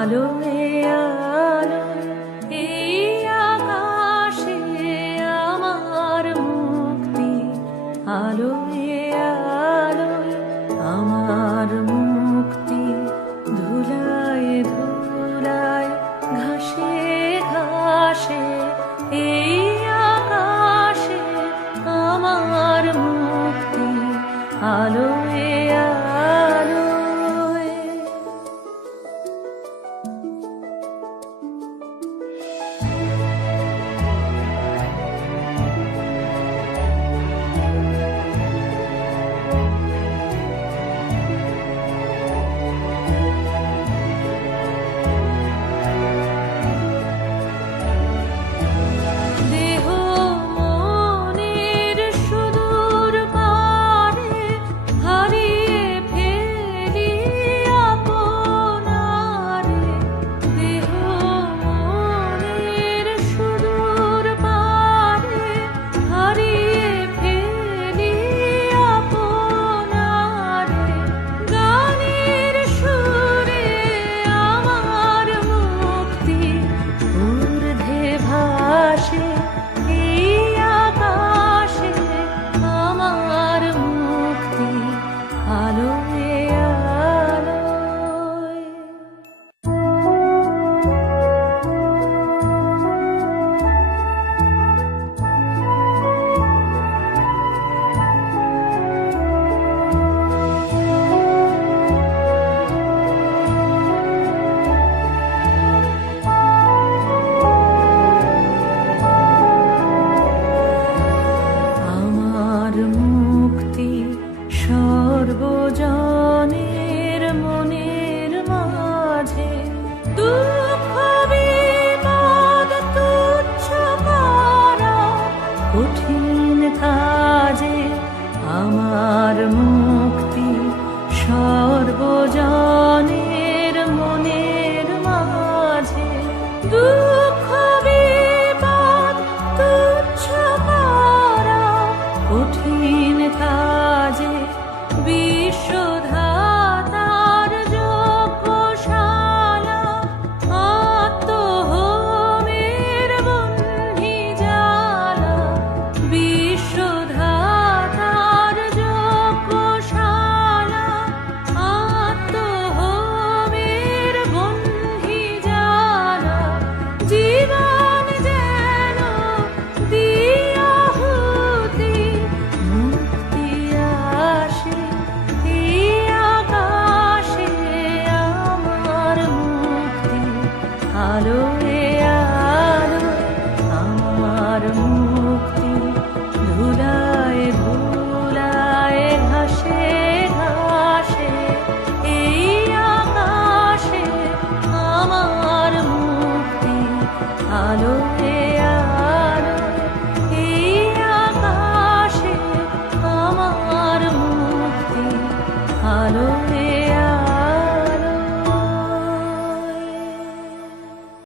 আলোয় আলোয় এই আকাশে আমার মুক্তি, আলোয় আলোয় আমার মুক্তি, ধুলায় ধুলায় ঘাসে ঘাসে এই আকাশে আমার মুক্তি, আলোয় আলোয়। সর্বজনের মনের মাঝে দুঃখ বিপদ তুচ্ছ করা কঠিন কাজে, আমার মুক্তি সর্বজনের মনের মাঝে দুঃখ বিপদ তুচ্ছ করা কঠিন কাজে, বিশ্বধাতার যজ্ঞশালা আত্মহোমের বহ্নি জ্বালা, বিশ্বধাতার যজ্ঞশালা আত্মহোমের বহ্নি জ্বালা, জীবন যেন দিয়াহুতি, মুক্তি আসে আলোয় আলোয় আমার মুক্তি, ধুলায় ধুলায় ঘাসে ঘাসে এই আকাশে আমার মুক্তি, আলোয় আলোয় এই আকাশে আমার মুক্তি, আলোয়